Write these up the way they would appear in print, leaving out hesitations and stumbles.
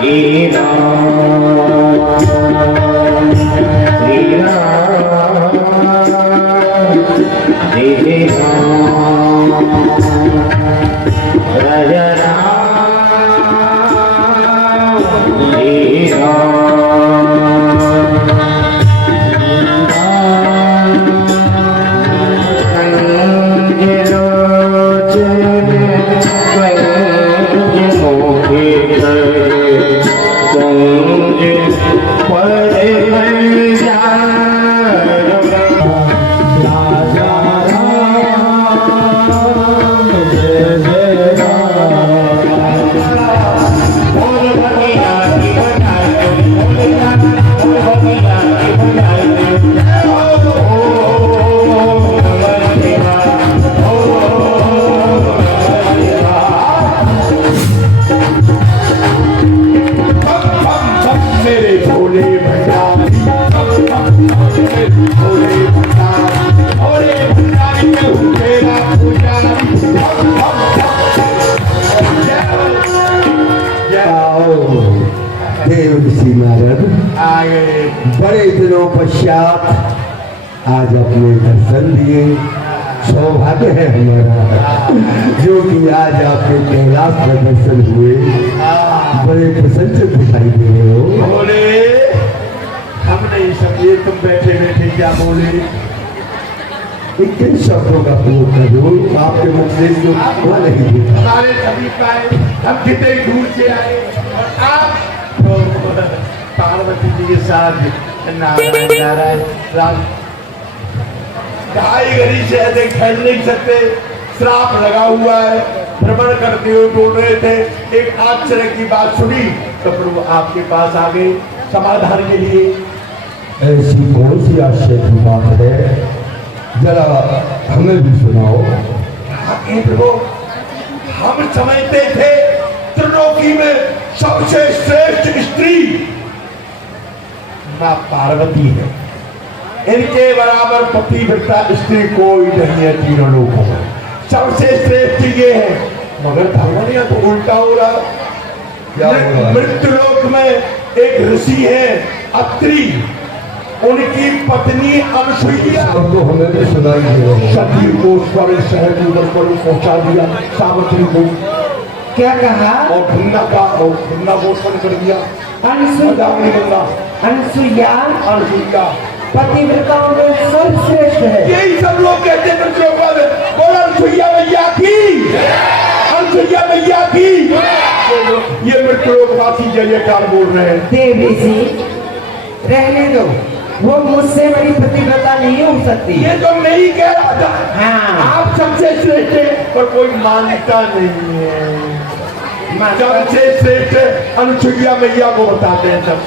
श्री राम श्री राम श्री राम जय राम श्री बड़े दिनों पश्चात आज अपने दर्शन दिए। सौभाग्य है हमारा जो कि आज आपके कैलाश में दर्शन हुए। बड़े प्रसन्न दिखाई दे रहे हो। बोले हम नहीं समझे, तुम बैठे बैठे क्या बोले? किन शब्दों का प्रयोग कर रहे हो? आपके मुख से जो नहीं दिखा। हमारे सभी पाए हम कितने दूर से आए और आप पार्वती जी के साथ नारायण नारायण राम ढाई घड़ी से ऐसे खेल नहीं सकते। श्राप लगा हुआ है, भ्रमण करते हुए बोल रहे थे। एक आश्चर्य की बात सुनी तो प्रभु आपके पास आ गए समाधान के लिए। ऐसी कौन सी आश्चर्य की बात है? जरा हमें भी सुनाओ। प्रभु हम समझते थे त्रिलोकी में सबसे श्रेष्ठ स्त्री मां पार्वती है। इनके बराबर पतिव्रता स्त्री कोई नहीं है तीनों लोगों में। सबसे श्रेष्ठ ये है। मगर धर्म यहाँ तो उल्टा हो रहा। मृत्युलोक में एक ऋषि है अत्रि, उनकी पत्नी अनसुईया तो हमें भी सुनाई दे। सती को स्वर शहर के ऊपर पहुंचा दिया सावित्री को। क्या कहा? और ढूंढना का और ढूंढना पोषण कर दिया। अनसुईया पतिव्रताओं में सर्वश्रेष्ठ है। यही सब लोग कहते हैं बोला अनसुईया मैया की, अनसुईया मैया की। ये मृत्युलोकवासी जयकार बोल रहे हैं। देवी जी रहने दो, वो मुझसे बड़ी पतिव्रता नहीं हो सकती। ये तो नहीं कह रहा था। हाँ। आप सबसे श्रेष्ठ है पर कोई मानता नहीं है। सबसे श्रेष्ठ अनसुईया मैया को बताते हैं सब।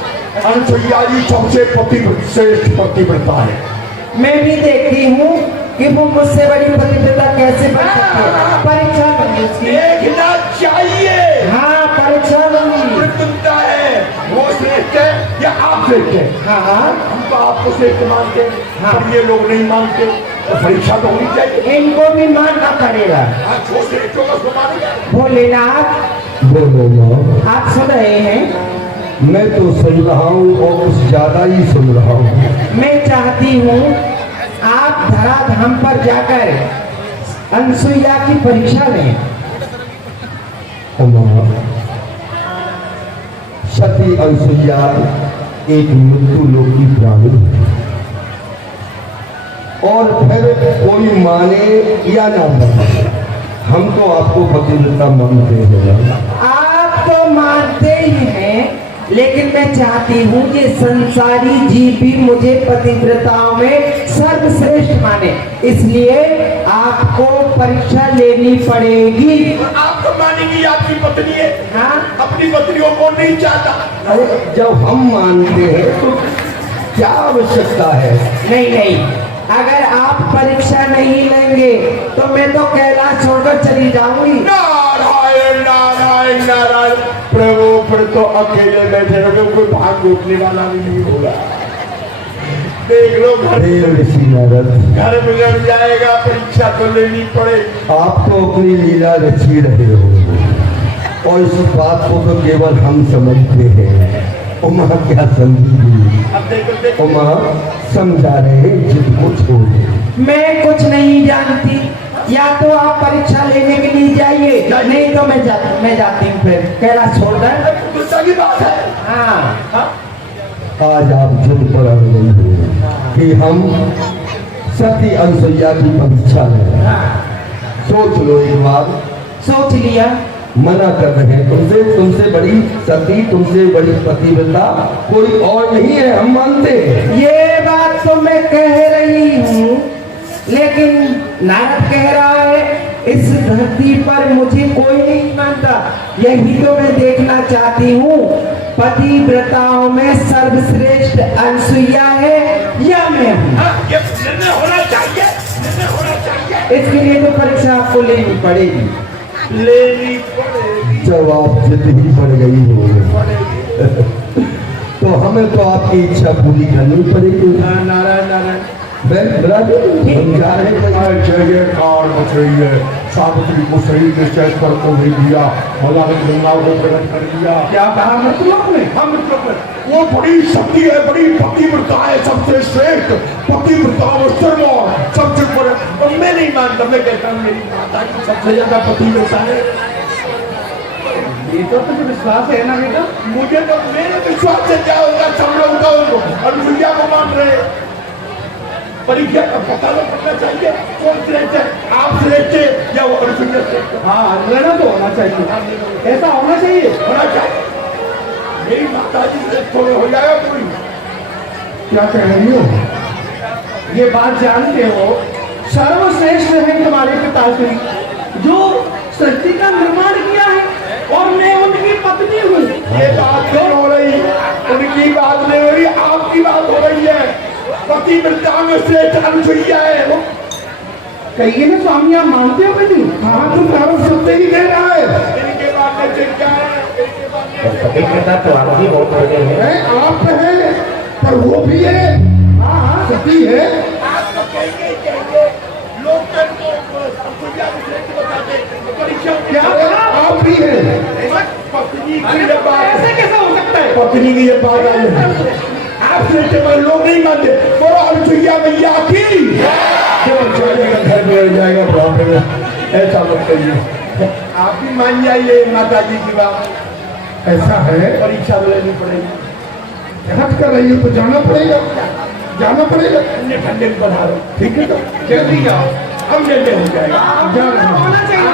अनसुईया जी सबसे श्रेष्ठ पतिव्रता है। मैं भी देखती हूँ कि वो मुझसे बड़ी पतिव्रता कैसे बन सकती है। परीक्षा करूंगी उसकी। देखना चाहिए। हाँ परीक्षा करूंगी। पतिव्रता है वो श्रेष्ठ है या आप श्रेष्ठ है? हाँ हाँ हम तो आपको श्रेष्ठ मानते हैं। हाँ। पर ये लोग नहीं मानते तो परीक्षा तो होनी चाहिए। इनको भी मानना पड़ेगा। आज वो श्रेष्ठ होगा उसको मानेगा। भोलेनाथ बोलो माँ। आप सुन रहे हैं? मैं तो सुन रहा हूँ और कुछ ज्यादा ही सुन रहा हूँ। मैं चाहती हूँ आप धराधाम पर जाकर अनसुईया की परीक्षा लें। सती अनसुईया एक मृत्यु लोक की प्राणी है और फिर कोई माने या ना माने, हम तो आपको पतिव्रता मानते हैं। आप तो मानते ही हैं, लेकिन मैं चाहती हूँ कि संसारी जीव भी मुझे पतिव्रताओं में सर्वश्रेष्ठ माने। इसलिए आपको परीक्षा लेनी पड़ेगी। आप तो मानेंगी आपकी पत्नी है। हाँ अपनी पत्नियों को नहीं चाहता। जब हम मानते हैं तो क्या आवश्यकता है? नहीं नहीं, अगर आप परीक्षा नहीं लेंगे तो मैं तो कैलाश छोड़कर चली जाऊंगी। नारायण नारायण नारायण। प्रभु पर तो अकेले बैठे रहोगे, कोई भाग रोकने वाला भी नहीं होगा। देख लो ऋषि नारद, घर बिगड़ जाएगा, परीक्षा तो लेनी पड़े। आप तो अपनी लीला रची रहे हो। और इस बात को तो केवल हम समझते हैं। उमा क्या समझी? अब देखो उमा समझा रहे हैं जिद को छोड़ दे। मैं कुछ नहीं जानती, या तो आप परीक्षा लेने के लिए जाइए, नहीं तो मैं जाती हूँ। फिर कैलाश छोड़ दे। गुस्सा की बात है। हाँ, आज आप जिद पर अड़ गई हो कि हम सती अनसुईया की परीक्षा लें। सोच लो एक बार। सोच लिया। मना कर रहे हैं तुमसे बड़ी सती, तुमसे बड़ी पतिव्रता कोई और नहीं है, हम मानते हैं। ये बात तो मैं कह रही हूँ, लेकिन नारद कह रहा है इस धरती पर मुझे कोई नहीं मानता। यही तो मैं देखना चाहती हूँ, पतिव्रताओं में सर्वश्रेष्ठ अनसुईया है या मैं हूँ। ये निर्णय होना चाहिए, निर्णय होना चाहिए। इसके लिए तो परीक्षा आपको लेनी पड़ेगी। लेनी पड़ेगी। जब आप जिद ही पड़ गई हो तो हमें तो आपकी इच्छा पूरी करनी पड़ेगी। नारायण नारायण। हम जा रहे हैं। जय जयकार मच रही है। सावित्री को सही निश्चय कर को नहीं दिया, भगवान गंगा को प्रकट कर दिया। क्या कहा मतलब ने? हम मतलब वो बड़ी शक्ति है, बड़ी पतिव्रता है, सबसे श्रेष्ठ पतिव्रता वो सिरमौर सबसे बड़े। और मैं नहीं मानता, मैं कहता हूँ मेरी माता की सबसे ज्यादा पतिव्रता है। ये तो तुझे विश्वास है ना बेटा? मुझे तो मेरे विश्वास से क्या होगा, सब लोग और भैया को मान रहे। परीक्षा का पता तो करना चाहिए कौन श्रेष्ठ है, आप श्रेष्ठ है या वो अनुसुईया श्रेष्ठ है। हाँ, लड़ा तो होना चाहिए, ऐसा होना चाहिए, होना चाहिए। मेरी माता जी श्रेष्ठ हो जाएगा पूरी। क्या कह रही हो? ये बात जानते हो, सर्वश्रेष्ठ है तुम्हारे पिताश्री जो सृष्टि का निर्माण किया है, और मैं उनकी पत्नी हूँ। ये बात क्यों हो रही? उनकी बात नहीं हो रही, आपकी बात हो रही है। पतिव्रता में श्रेष्ठ अनसुईया है वो। कहिए ना स्वामी, आप मानते हो कि नहीं? हाँ, तुम प्रारंभ सत्य ही दे रहा है। इनके बाद में चिंता है, पतिव्रता तो आप ही बहुत बड़े हैं। आप है पर वो भी है। हाँ, सती है। आप तो कहेंगे लोग परीक्षा क्या आप भी है। पत्नी की ये बात ऐसे कैसे हो सकता है? पत्नी की ये बात आई, आप श्रेष्ठ पर लोग नहीं मानते। बोलो अनुसुईया मैया की का घर में हो जाएगा। बाप रे, ऐसा मत करिए। आप भी मान जाइए माता जी की बात। ऐसा है, परीक्षा लेनी पड़ेगी। हट कर रही है तो जाना पड़ेगा, जाना पड़ेगा। ठंडे ठंडे में बना लो, ठीक है? तो जल्दी जाओ, हम जल्दी हो जाएगा।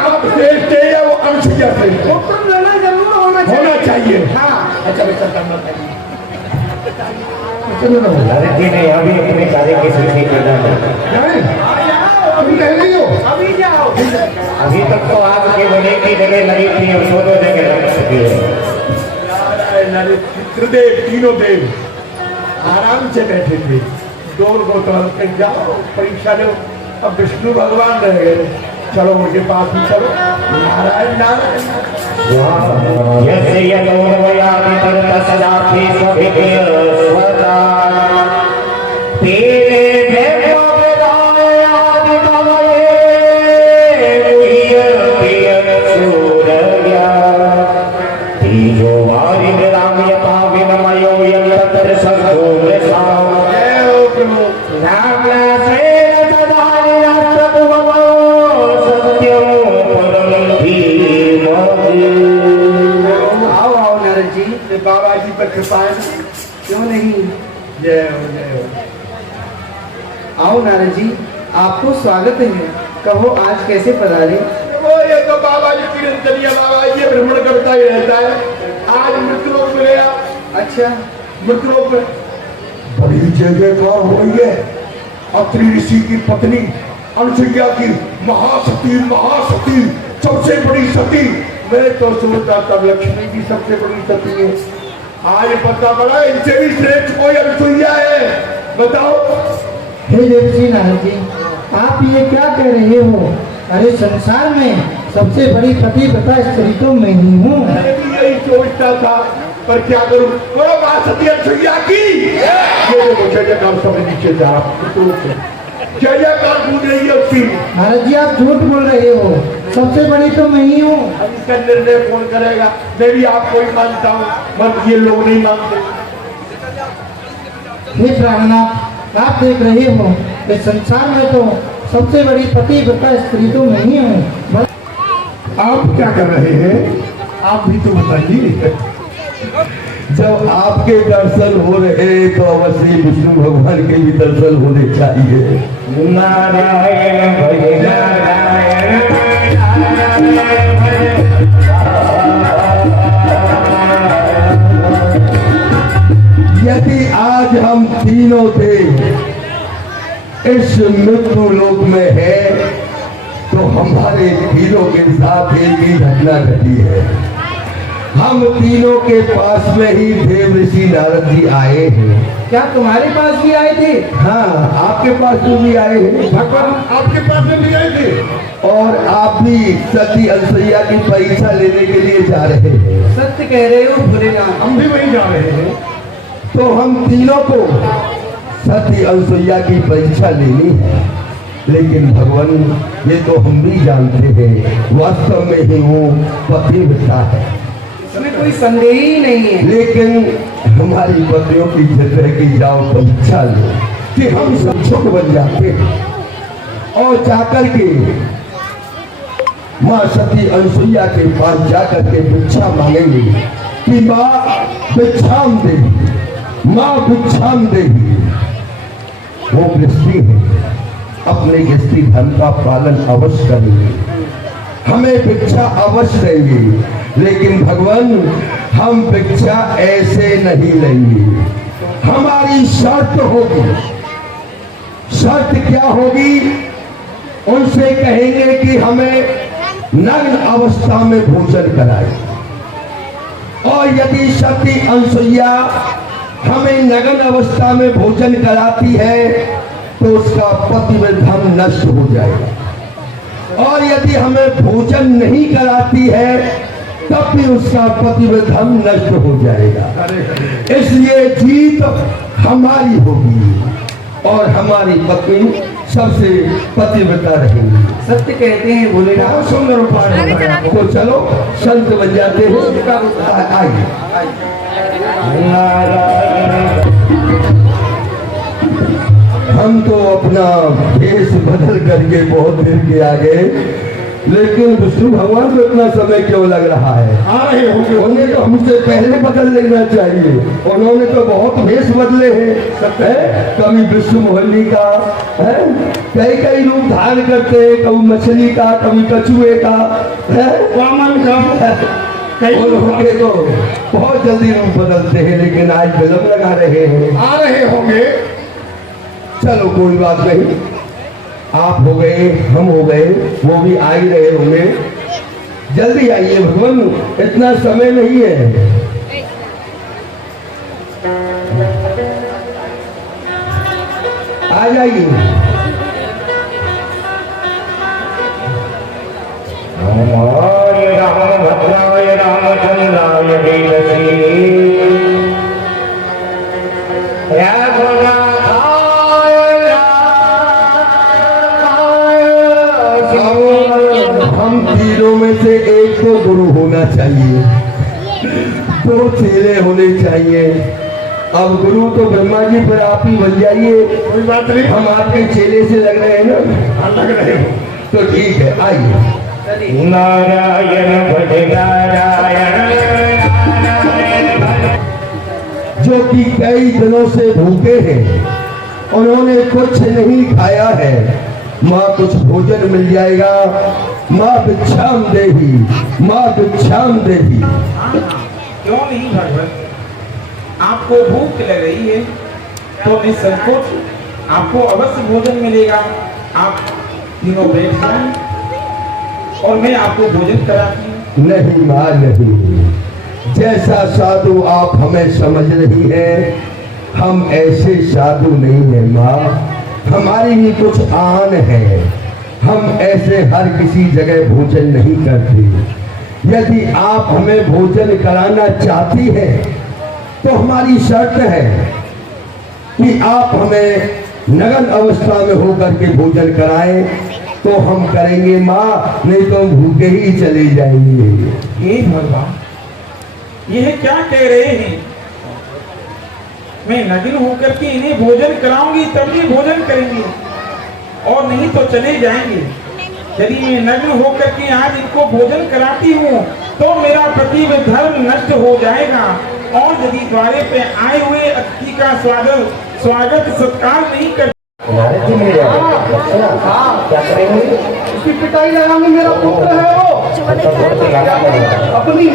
आप श्रेष्ठ है या वो अनुसुईया श्रेष्ठ? होना चाहिए। हाँ, अच्छा बेटा करना चाहिए। नारद जी ने अभी अपने कार्य की सूची करना है। तुम कह रही हो? अभी जाओ। अभी तक तो आग के बने की जगह लगी थी और दो जगह लग चुकी है। चित्रदेव तीनों देव आराम से बैठे थे। दौड़ गोतम कहीं जाओ, परीक्षा लो। अब विष्णु भगवान रह गए। चलो उनके पास भी चलो। नारायण नारायण यस्य यतो वयामि तत् सदापि स्वभिः स्वदा तेने भेदोवेदायादि कवये मुह्यन्ति सूरया तेजो वारिमृदां यथा विनमयो यत्र सद्गो मृषाम्। जय हो प्रभु। रामसेन सदा निरस्ततुमो सत्यं परं धीमहि। आओ आओ नारद जी। ये बाबा जी पर कृपा है। क्यों नहीं? जय हो जय हो। आओ नारद जी, आपको स्वागत है। कहो आज कैसे पधारे? वो ये तो बाबा जी की दिनचर्या, बाबा जी भ्रमण करता ही रहता है। आज मृतलोक में गया। अच्छा, मृतलोक में बड़ी जय जयकार हो रही है। अत्रि ऋषि की पत्नी अनुसुईया की महासती, महासती सबसे बड़ी सती। मैं तो सोचता था लक्ष्मी की सबसे बड़ी सती है। आज पता पड़ा इनसे भी श्रेष्ठ कोई अनुसुईया है। बताओ। हे देवश्री नारद जी, आप ये क्या कह रहे हो? अरे संसार में सबसे बड़ी पतिव्रता स्त्री तो मैं ही हूँ। मैं भी यही सोचता था, पर क्या करूं? बोलो महासती अनुसुईया की। ये देखो जय जयकार सब नीचे जा रहा। जय जयकार गूंज रही है उसकी। नारद जी आप झूठ बोल रहे हो। सबसे बड़ी तो मैं ही हूँ। अब इसका निर्णय कौन करेगा? मैं भी आपको ही मानता हूँ, मगर ये लोग नहीं मानते। हे प्राणनाथ, आप देख रहे हो इस संसार में तो सबसे बड़ी पतिव्रता स्त्री तो मैं ही हूँ। आप क्या कर रहे हैं? आप भी तो बताइए। जब आपके दर्शन हो रहे तो अवश्य विष्णु भगवान के भी दर्शन होने चाहिए। नारायण भज नारायण यदि आज हम तीनों थे इस मृत्यु लोक में है तो हमारे तीनों के साथ एक ही घटना घटी है। हम तीनों के पास में ही देव ऋषि नारद जी आए हैं। क्या तुम्हारे पास भी आए थे? हाँ, आपके पास तो भी आए हैं। भगवान आपके पास में भी आए थे और आप भी सती अनसुईया की परीक्षा लेने के लिए जा रहे हैं। सत्य कह रहे हो भोलेनाथ। हम भी वहीं जा रहे हैं। तो हम तीनों को सती अनसुईया की परीक्षा लेनी है, लेकिन भगवान ये तो हम भी जानते हैं वास्तव में ही वो पतिव्रता है, इसमें कोई संदेह ही नहीं है। लेकिन हमारी पतियों की जगह की जाओ परीक्षा लो कि हम सब छुट बन जाते हैं और जाकर के माँ सती अनसुईया के पास जाकर के भिक्षा मांगेंगे कि माँ भिक्षाम देवी, माँ भिक्षाम देवी। वो गृहस्थी है, अपने गृहस्थी धर्म का पालन अवश्य करेंगे, हमें भिक्षा अवश्य देंगे, लेकिन भगवान हम भिक्षा ऐसे नहीं लेंगे। हमारी शर्त होगी। शर्त क्या होगी? उनसे कहेंगे कि हमें नग्न अवस्था में भोजन कराए, और यदि सती अनसुईया हमें नग्न अवस्था में भोजन कराती है तो उसका पतिव्रत धर्म नष्ट हो जाएगा, और यदि हमें भोजन नहीं कराती है तब भी उसका पतिव्रत धर्म नष्ट हो जाएगा। इसलिए जीत हमारी होगी और हमारी पत्नी सबसे पतिव्रता रहेगी। सत्य कहते हैं भोलेनाथ। बहुत सुंदर उपाय बताया। तो चलो संत बन जाते हैं। आइए हम तो अपना भेष बदल करके बहुत देर के आ गए, लेकिन विष्णु भगवान को इतना समय क्यों लग रहा है? आ रहे होंगे। उन्हें तो हमसे पहले बदल लेना चाहिए। उन्होंने तो बहुत भेष बदले हैं, कभी विष्णु मोहल्ली का है, कई कई रूप धारण करते हैं, कभी मछली का, कभी कछुए का है, वामन का। कई उनके तो बहुत जल्दी रूप बदलते हैं, लेकिन आज विलम्ब लगा रहे हैं। आ रहे होंगे। चलो कोई बात नहीं, आप हो गए, हम हो गए, वो भी आ ही रहे होंगे। जल्दी आइए भगवान, इतना समय नहीं है। आ जाइए। नमोय रामभद्राय रामचंद्राय वेदसे हम तीनों में से एक को गुरु होना चाहिए, दो चेले होने चाहिए। अब गुरु तो ब्रह्मा जी पर आप ही बन जाइए। कोई बात नहीं, हम आपके चेले से लग रहे हैं ना? लग रहे हो तो ठीक है, आइए। नारायण भज नारायण जो कि कई दिनों से भूखे हैं, उन्होंने कुछ नहीं खाया है, माँ कुछ भोजन मिल जाएगा। माँ भिक्षाम देही, माँ भिक्षाम देही। क्यों नहीं भगवान, आपको भूख लग रही है तो निसंकोच आपको अवश्य भोजन मिलेगा। आप तीनों बैठ जाएं और मैं आपको भोजन कराती हूँ। नहीं माँ नहीं, जैसा साधु आप हमें समझ रही है, हम ऐसे साधु नहीं है माँ। हमारी भी कुछ आन है, हम ऐसे हर किसी जगह भोजन नहीं करते। यदि आप हमें भोजन कराना चाहती है तो हमारी शर्त है कि आप हमें नग्न अवस्था में होकर के भोजन कराएं, तो हम करेंगे माँ, नहीं तो हम भूखे ही चले जाएंगे। हे भगवान, यह क्या कह रहे हैं? मैं नग्न होकर के इन्हें भोजन कराऊंगी तब ये भोजन करेंगे और नहीं तो चले जाएंगे। यदि मैं नग्न होकर के आज इनको भोजन कराती हूँ तो मेरा प्रतिव्रत धर्म नष्ट हो जाएगा और यदि द्वारे पे आए हुए अतिथि का स्वागत सत्कार नहीं कर नारद जी मिल जाएंगे। अच्छा, क्या करेंगे? उसकी पिटाई लगाऊंगी, मेरा पुत्र है वो। तो बहुत ही लगा पड़ेगा। अपनी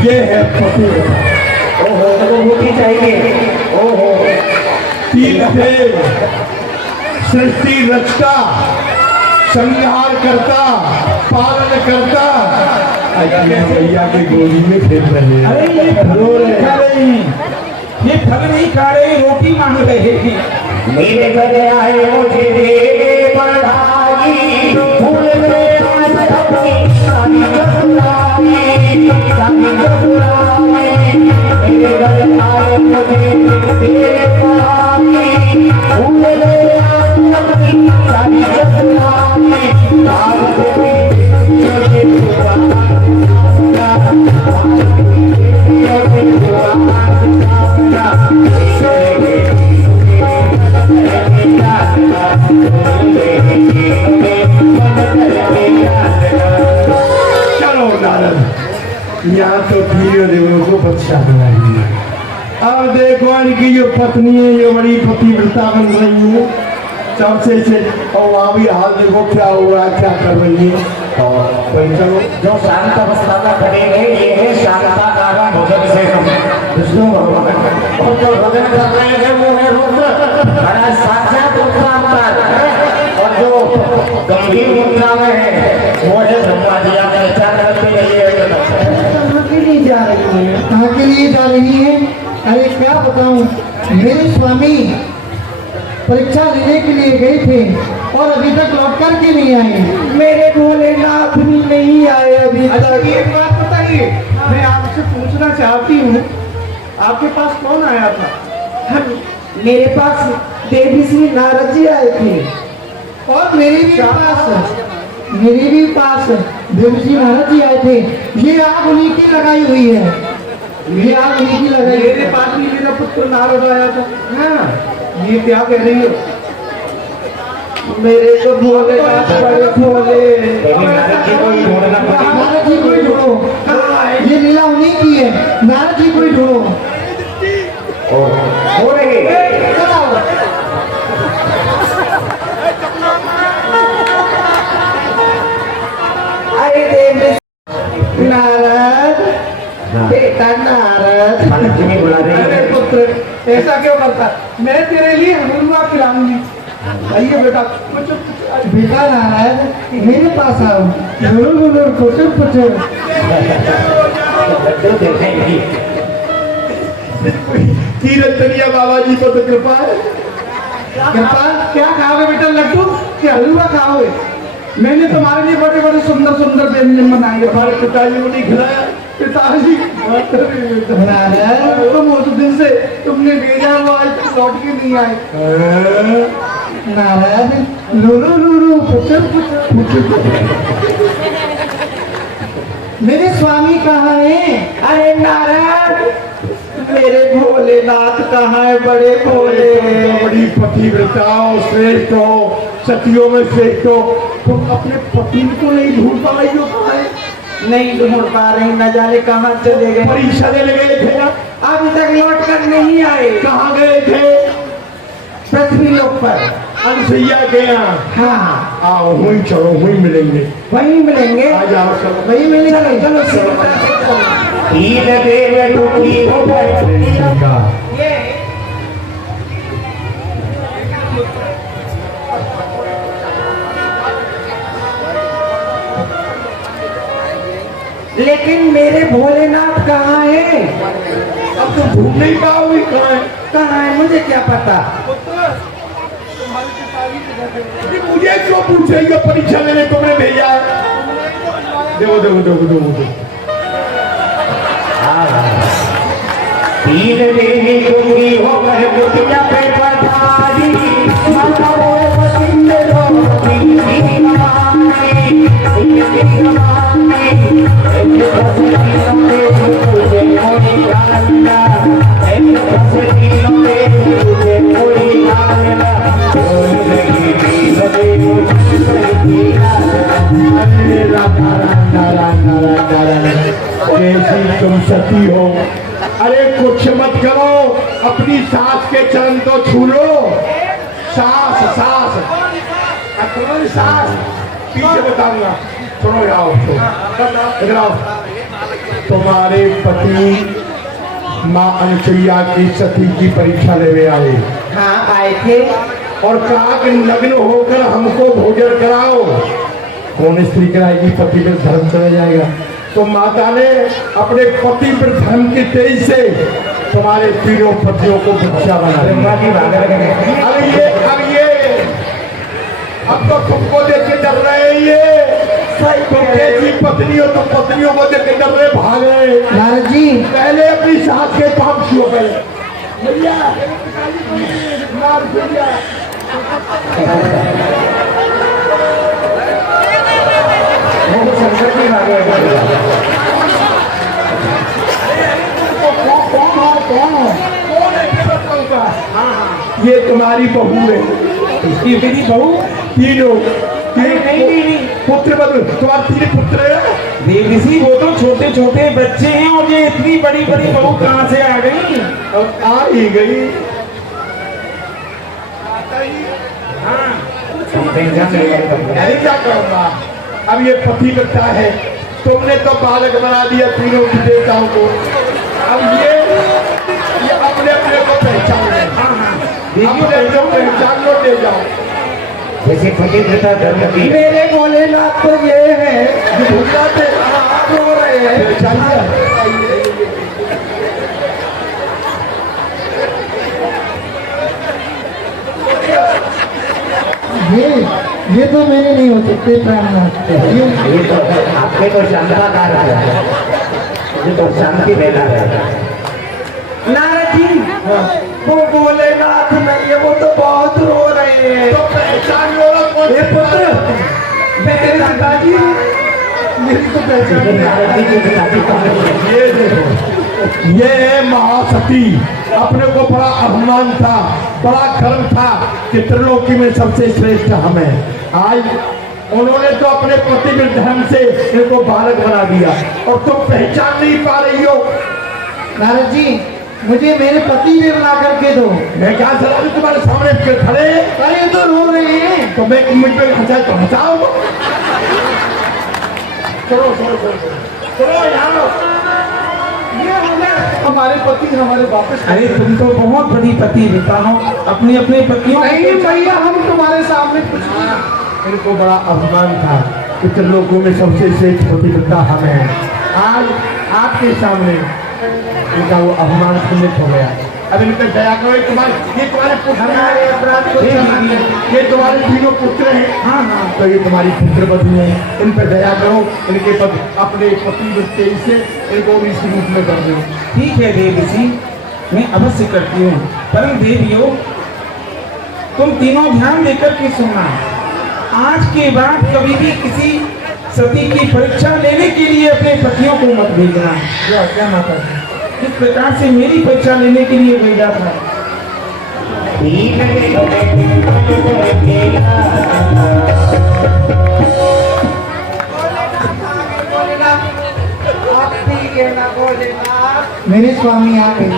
ये है पति। ओहो, तो भूखी चाहिए। ओहो, तीन थे, सृष्टि रचता, संहार करता, पालन करता। भैया की गोदी में खेल रहे हैं। अरे ये फल नहीं खा रहे हैं, ये फल नहीं खा रहे, रोटी मांग रहे हैं। मेरे घर आए मुझे दे बढ़ाई, फूल में आज अपनी शादी जबुराई, शादी जबुराई। मेरे घर आए मुझे दे बढ़ाई, फूल में आज अपनी शादी जबुराई। चलो नारद, यहाँ तो धीरे देवों को बच्चा बनाएंगे। अब देखो इनकी जो पत्नी है ये बड़ी पतिव्रता बन रही है सबसे से, और वहाँ भी हाल देखो क्या हो रहा है, क्या कर रही है। और भाई चलो, जो शांत अवस्था में खड़े हैं ये है शांता कारण भोजन से विष्णु भगवान, और जो भोजन कर रहे हैं वो है रुद्र, बड़ा साक्षात रुद्र अवतार। और जो गंभीर मुद्रा में है वो है ब्रह्मा जी। आप चर्चा करते रहिए। कहाँ के लिए जा रही है? कहाँ के लिए जा रही है? अरे क्या बताऊं, मेरे स्वामी परीक्षा लेने के लिए गए थे और अभी तक लौट कर के नहीं आए। मेरे भोलेनाथ भी नहीं आए अभी तक। एक बात बताइए, मैं आपसे पूछना चाहती हूँ, आपके पास कौन आया था? मेरे पास देवी श्री नारद जी आए थे। और मेरे भी पास देवी जी महाराज जी आए थे। ये आग उन्हीं की लगाई हुई है, ये आग उन्हीं की लगाई। मेरे पास भी मेरा पुत्र नारद आया था। हाँ, ये क्या कह रही हो? मेरे तो भोलेनाथ बड़े भोले। नारद जी को ही ढूंढना पड़ेगा। नारद जी को ही ढूंढो, ये लीला उन्हीं की है। नारद जी को ही ढूंढो। हो रही है। अरे देवी नारद, बेटा नारद, मालक जी ने बुला रहे हैं। पुत्र ऐसा क्यों करता है? मैं तेरे लिए हलवा खिलाऊंगी। आइए बेटा, कुछ बेटा नारायण मेरे पास आओ। जरूर जरूर कुछ लड्डू देखेंगी। कीर्तनिया बाबा जी को तो कृपा है। कृपा क्या खाओगे बेटा? लड्डू क्या हलवा खाओगे? मैंने तुम्हारे लिए बड़े बड़े सुंदर सुंदर व्यंजन बनाए। हमारे पिताजी को नहीं खिलाया। पिताजी नारायण तुम उस दिन से तुमने भेजा वो आज तक लौट के नहीं आए। नारायण लूलू लूलू पुत्र मेरे स्वामी कहाँ हैं? अरे नारायण मेरे भोलेनाथ कहाँ है? बड़े भोले बड़ी पतिव्रता हो, श्रेष्ठ हो, सतियों में श्रेष्ठ हो, तुम अपने पति को नहीं ढूंढ पाई हो? कहाँ है? नहीं ढूंढ पा रही, न जाने कहाँ चले गए। परीक्षा देने गए थे ना? अभी तक लौट कर नहीं आए। कहाँ गए थे? पृथ्वी लोक पर। अनसुईया के यहाँ। हाँ आओ वहीं चलो, वहीं मिलेंगे। वहीं मिलेंगे। आ जाओ चलो। वहीं मिलेंगे। चलो चलो तीन देव दुखी हो गए। लेकिन मेरे भोलेनाथ कहाँ है? अब तो ढूंढ नहीं पाओगे। कहाँ है? कहाँ है मुझे क्या पता। मुझे क्यों पूछेगा? परीक्षा लेने तुमने भेजा है। देखो देखो देखो देखो देखो। तीन देवी दुखी हो गए। बुढ़िया पे पधारी माता वो पतिंद रोटी कैसी तुम सती हो। अरे कुछ मत करो, अपनी सास के चरण तो छू लो। सास सास कौन सास? पीछे बताऊंगा। सुनो आओ इधर आओ। तुम्हारे पति माँ अनुसुईया की सती की परीक्षा लेने आए। हाँ आए थे। और कहा कि नग्न होकर हमको भोजन कराओ। कौन स्त्री कराएगी? पति पर धर्म चला जाएगा। तो माता ने अपने पति पर धर्म की तेज से तुम्हारे तीनों पतियों को भिक्षा बना दिया। अब तो तुमको देख के डर रहे हैं ये। तुम कैसी पत्नी हो? तुम पत्नियों को देख के डर रहे, भाग रहे। नारद जी पहले अपनी सास के पाप छुओ। पहले भैया मार भैया। शंकर जी भागे। ये तुम्हारी बहू है। इसकी मेरी बहू। तीनों नहीं पुत्र बदल। तुम्हारे तीन पुत्र है। देवी वो तो छोटे छोटे बच्चे हैं और ये इतनी बड़ी बड़ी बहू कहाँ से आ गई? अब आ ही गई। हाँ अरे क्या करूंगा? अब ये पतिव्रता है। तुमने तो बालक बना दिया तीनों की देवताओं को। अब ये अपने अपने को पहचान लो। अपने अपने को पहचान लो, ले जाओ। जैसे पतिव्रता धर्म की। मेरे भोलेनाथ तो ये है भूला थे, रो रहे हैं। पहचान लिया। ये तो मैंने नहीं हो सकते प्राणनाथ। ये तो आपके तो शांताकार है। ये तो शांति देना है। नारद जी वो भोलेनाथ नहीं है, वो तो बहुत रो रहे हैं। तो पहचान लो ना कौन हे पुत्र मेरे दादाजी मेरी तो पहचान नहीं। ये देखो, ये है महासती। अपने को बड़ा अभिमान था, बड़ा गर्व था कि त्रिलोकी में सबसे श्रेष्ठ हमें। आज उन्होंने तो अपने पति के धर्म से इनको बालक बना दिया और तुम पहचान नहीं पा रही हो। नारद जी मुझे मेरे पति ने बना करके दो। मैं क्या सलाह दूं तुम्हारे सामने खड़े? अरे तो रो रहे हैं। तो मैं मुझ पे हंसा तो हंसाओ। चलो चलो चलो चलो यहाँ हमारे पति हमारे वापस अरे तुम तो बहुत बड़ी पतिव्रता हो, अपने अपने पतियों नहीं भैया, हम तुम्हारे सामने कुछ नहीं। मेरे को बड़ा अभिमान था कि त्रिलोकों में सबसे श्रेष्ठ पतिव्रता हम हैं। आज आपके सामने इनका वो अभिमान खंडित हो गया। अरे इनका दया करो, ये तुम्हारे पुत्र हमारे अपराध को क्षमा करें। ये तुम्हारे तीनों पुत्र हैं। हाँ हाँ तो ये तुम्हारी पुत्र बधू है, इन पर दया करो, इनके पद अपने पति से इनको इसी रूप में कर दो। ठीक है देवी जी, मैं अवश्य करती हूँ। परम देवियों, तुम तीनों ध्यान देकर के सुनना। आज के बाद कभी भी किसी सती की परीक्षा लेने के लिए अपने पतियों को मत भेजना। क्या माता है? इस प्रकार से मेरी परीक्षा लेने के लिए भेजा था। आप ठीक है ना भोलेनाथ? मेरे स्वामी आ गए।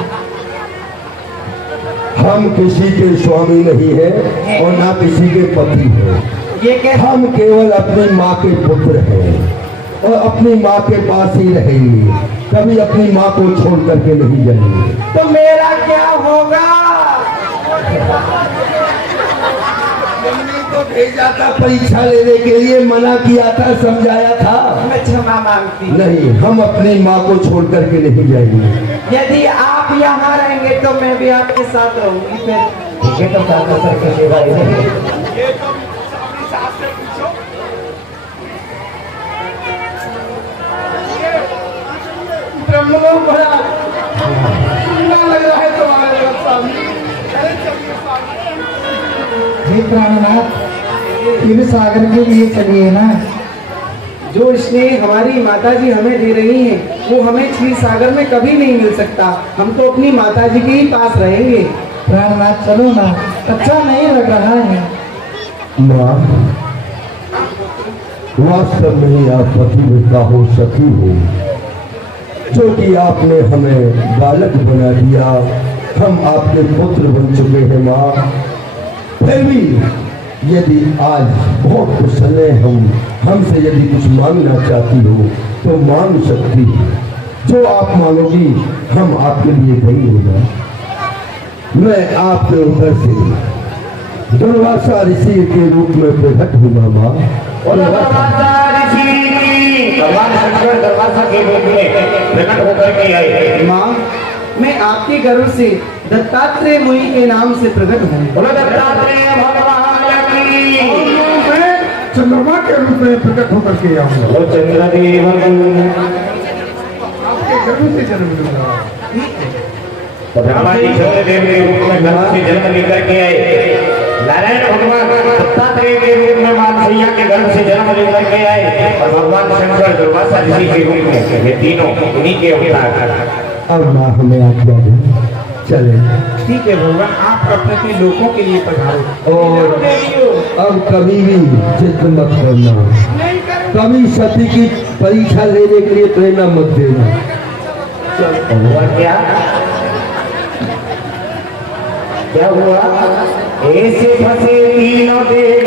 हम किसी के स्वामी नहीं है और ना किसी के पति है। ये कैसे? हम केवल अपनी माँ के पुत्र हैं और अपनी माँ के पास ही रहेंगे, कभी अपनी माँ को छोड़ करके नहीं जाएंगे। तो मेरा क्या होगा? हमने तो भेजा था परीक्षा लेने के लिए, मना किया था, समझाया था। मैं क्षमा मांगती हूँ। नहीं, हम अपनी माँ को छोड़ करके नहीं जाएंगे। यदि आप यहाँ रहेंगे तो मैं भी आपके साथ रहूंगी। फिर ये तो साथ करके सेवा है। ब्रह्मलोक भरा सुंदर लग रहा है तुम्हारे स्वामी। अरे चलिए स्वामी। हे प्राणनाथ, क्षीर सागर के लिए चलिए ना। जो स्नेह हमारी माताजी हमें दे रही हैं, वो हमें क्षीर सागर में कभी नहीं मिल सकता। हम तो अपनी माताजी के ही पास रहेंगे। प्राणनाथ चलो ना, अच्छा नहीं लग रहा है। माँ, वास्तव में ही आप पतिव्रता हो, सखी हो, जो कि आपने हमें बालक बना दिया। हम आपके पुत्र बन चुके हैं माँ। फिर भी यदि आज बहुत कुछ समय हमसे यदि कुछ मांगना चाहती हो तो मांग सकती हो। जो आप मांगोगी हम आपके लिए देंगे। मैं आपके उधर से दुर्वासा ऋषि के रूप में प्रकट हुआ माँ। और भगवान शंकर दरवाजा के रूप में प्रकट होकर के आए। माँ, मैं आपके गर्भ से दत्तात्रेय मुनि के नाम से प्रकट हूँ। बोलो दत्तात्रेय भगवान की। मैं चंद्रमा के रूप में प्रकट होकर के आऊंगा। बोलो चंद्रदेव आपके गर्भ से जन्म लूंगा। भगवान जी चंद्रदेव के रूप में गर्भ से जन्म लेकर के आए। नारायण भगवान दत्तात्रेय के रूप में मानसैया के गर्भ से जन्म लेकर के आए और भगवान शंकर दुर्वासा ऋषि के रूप में, ये तीनों उन्हीं के अवतार। अब माँ हमें आज्ञा दे, चले। ठीक है भगवान, आप अपने अपने लोगों के लिए पधारो। और अब कभी भी जिद मत करना, कभी सती की परीक्षा लेने के लिए प्रेरणा मत देना। हुआ क्या हुआ? ऐसे फंसे तीनों देव